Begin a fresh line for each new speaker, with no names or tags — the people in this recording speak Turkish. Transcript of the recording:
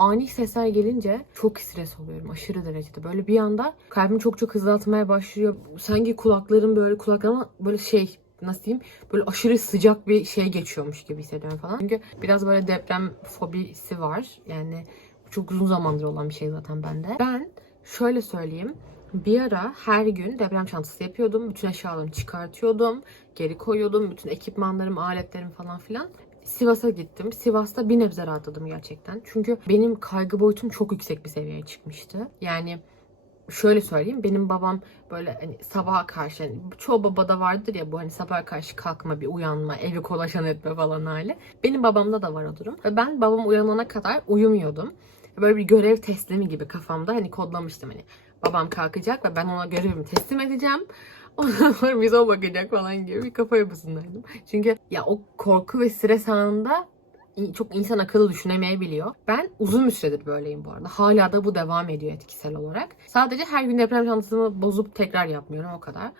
ani sesler gelince çok stres oluyorum aşırı derecede. Böyle bir anda kalbim çok çok hızlı atmaya başlıyor. Sanki kulaklarım böyle kulaklarıma böyle şey nasıl diyeyim böyle aşırı sıcak bir şey geçiyormuş gibi hissediyorum falan. Çünkü biraz böyle deprem fobisi var. Yani çok uzun zamandır olan bir şey zaten bende. Ben şöyle söyleyeyim. Bir ara her gün deprem çantası yapıyordum. Bütün eşyalarımı çıkartıyordum. Geri koyuyordum. Bütün ekipmanlarım, aletlerim falan filan. Sivas'a gittim. Sivas'ta bir nebze rahatladım gerçekten. Çünkü benim kaygı boyutum çok yüksek bir seviyeye çıkmıştı. Yani şöyle söyleyeyim. Benim babam böyle hani sabaha karşı hani çoğu babada vardır ya bu hani sabaha karşı kalkma bir uyanma evi kolaşan etme falan hali. Benim babamda da var o durum. Ve ben babam uyanana kadar uyumuyordum. Böyle bir görev teslimi gibi kafamda hani kodlamıştım hani babam kalkacak ve ben ona görevimi teslim edeceğim. Ondan sonra bize o bakacak falan gibi bir kafa yapısındaydım. Çünkü ya o korku ve stres anında çok insan akıllı düşünemeyebiliyor. Ben uzun bir süredir böyleyim bu arada. Hala da bu devam ediyor etkisel olarak. Sadece her gün deprem çantasını bozup tekrar yapmıyorum o kadar.